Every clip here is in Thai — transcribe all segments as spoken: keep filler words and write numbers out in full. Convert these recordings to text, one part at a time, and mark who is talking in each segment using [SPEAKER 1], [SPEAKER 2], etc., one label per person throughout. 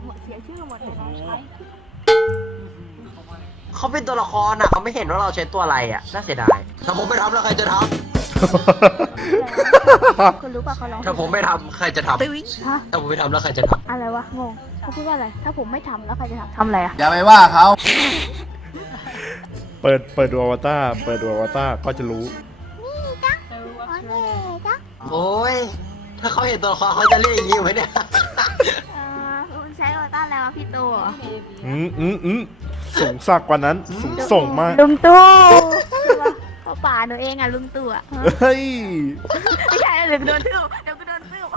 [SPEAKER 1] เสียชื่อหมดเลยน้องชาย
[SPEAKER 2] เขาเป็นตัวละครอ่ะเขาไม่เห็นว่าเราใช้ตัวอะไรอ่ะน่าเสียดายถ้าผมไม่ทำแล้วใครจะท
[SPEAKER 1] คุณรู้ป่ะเขาร้อง
[SPEAKER 2] ำถ้าผมไม่ทำใครจะทำ
[SPEAKER 1] ฮะ
[SPEAKER 2] ถ้าผมไม่ทำแล้วใครจะท
[SPEAKER 1] อะไรวะงงเขาพูดว่าอะไรถ้าผมไม่ทำแล้วใครจะทำทำอะไรอะ
[SPEAKER 3] อย่าไปว่าเขา
[SPEAKER 4] เปิดเปิดดูอวตารเปิดดูอวตารก็จะรู้
[SPEAKER 1] โอเคจ้ะ
[SPEAKER 2] ำโอ้ยถ้าเขาเห็นตัวละครเขาจะเรียกอย่างนี้ไหมเนี่ย
[SPEAKER 1] เอ่อคุณใช้อวตารแล้วพี่ตัว
[SPEAKER 4] อืมอืมอืมสูงสักกว่านั้นสูงส่งมาก
[SPEAKER 1] ลุงตู่เขาป่าหนูเองอะลุงตู่อะฮะ
[SPEAKER 4] เฮ้ย
[SPEAKER 1] ไม่ใช่เดี๋ยวกูโดนทืบเดี๋ยวกูโดนทืบ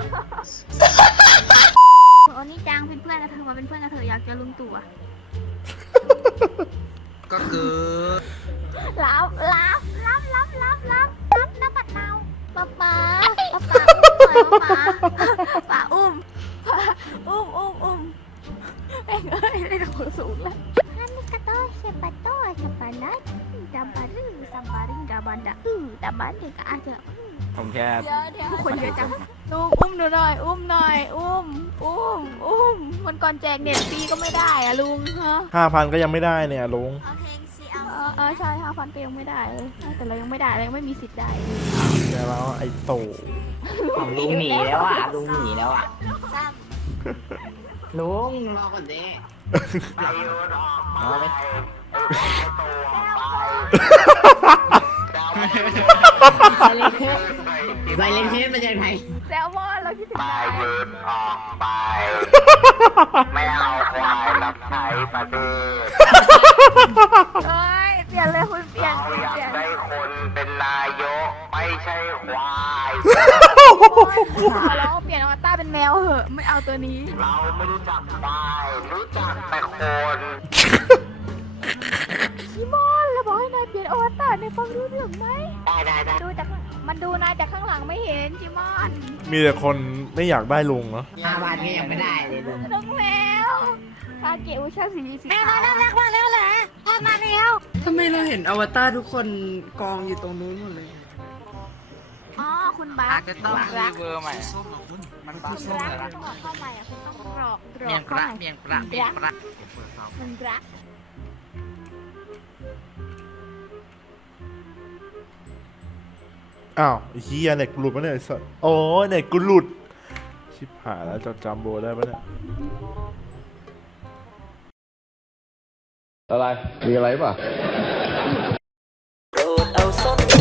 [SPEAKER 1] โอ้นี่จังเป็นเพื่อนกับเธอมาเป็นเพื่อนกับเธออยากเจอลุงตู่อะ
[SPEAKER 2] ก็คือ
[SPEAKER 1] รับรับรับรับรับรับรับน้ำปัดเนาป๊าป๊าป๊าป๊าป๊าอุ้มอุ้มอุ้มอุ้มเอ้ยเอ้ยเล่นหัวสูงแล้วฮันนี่กระโต้เชปโต้เชปนัดดับบัลลือซัมบาริงดับบันดาอือดับบันเด็กอาจจะ
[SPEAKER 3] ผมแค่
[SPEAKER 1] ทุกคนเยอะจังลุงอุ้มหนูหน่อยอุ้มหน่อยอุ้มอุ้มอุ้มมันก่อนแจกเน็ตฟรีก็ไม่ได้อะลุงฮะ
[SPEAKER 4] ห้าพันก็ยังไม่ได้เนี่ยลุง
[SPEAKER 1] เออเออใช่ห้าพันก็ยังไม่ได้เลยแต่เรายังไม่ได้เรายังไม่มีสิทธิ์ได้เลย
[SPEAKER 4] เดี๋ยวแล้วไอ้โต
[SPEAKER 5] ของลุงหนีแล้วอ่ะลุงหนีแล้วอ่ะลุงรอก่อนดิรอไปไปเล่นเทปมาจากไหน
[SPEAKER 1] แซลมอนเราคิดถึง
[SPEAKER 2] ไปยืนออกไป ไม่เอาควายรับใช้ประเทศ
[SPEAKER 1] เฮ้ยเปลี่ยนเลยคุณเปลี่ยนเปลี่ยนเปลี่ยน
[SPEAKER 2] ได้คนเป็นนายกไม่ใช่ควาย
[SPEAKER 1] ขอร้องเปลี่ยนอวตารเป็นแมวเหอะไม่เอาตัวนี้
[SPEAKER 2] เราไม่รู้จักควายรู้จักแต่คน
[SPEAKER 1] ชิมอนเราบอกให้นายเปลี่ยนอวตารในฟังรู้เรื่องไหม
[SPEAKER 2] ได้ได้ได้
[SPEAKER 1] ดูจากมันดูนายจากข้างหลังไม่เห็นชิมอน
[SPEAKER 4] มีแต่คนไม่อยากได้ลุงเนาะ
[SPEAKER 5] ห้าวันก็ยังไม่ได้เลยลุง
[SPEAKER 1] น้องแมวคาเกะอุชาสีสีขาว
[SPEAKER 6] ทำไมเราเห็นอวตารทุกคนกองอยู่ตรงนู้นหมดเลย
[SPEAKER 1] อ๋อคุณบา
[SPEAKER 5] อา
[SPEAKER 1] ส
[SPEAKER 5] จจะต้อง
[SPEAKER 1] รั
[SPEAKER 5] รี
[SPEAKER 1] ก
[SPEAKER 5] เวอร์ใหม่มันบ้า
[SPEAKER 1] คุณรักต้องบอกเข้าใหม่อ่ะคุณต้องกรอกกรอ
[SPEAKER 5] เมีย
[SPEAKER 1] ก
[SPEAKER 5] งป
[SPEAKER 1] เข้า
[SPEAKER 5] ลา
[SPEAKER 1] ใหม่
[SPEAKER 5] เมียงปลาเมียงปลา
[SPEAKER 1] มันรัก
[SPEAKER 4] อ้าวไอ้เฮียเน็ตกูหลุดปะเนี่ยไอ้สัสโอ้ยเน็ตกูหลุดชิบหายแล้วจะจำโบได้ปะเนี่ย
[SPEAKER 3] อะไร มีอะไรป่ะ
[SPEAKER 7] โปรดเอาสนใจ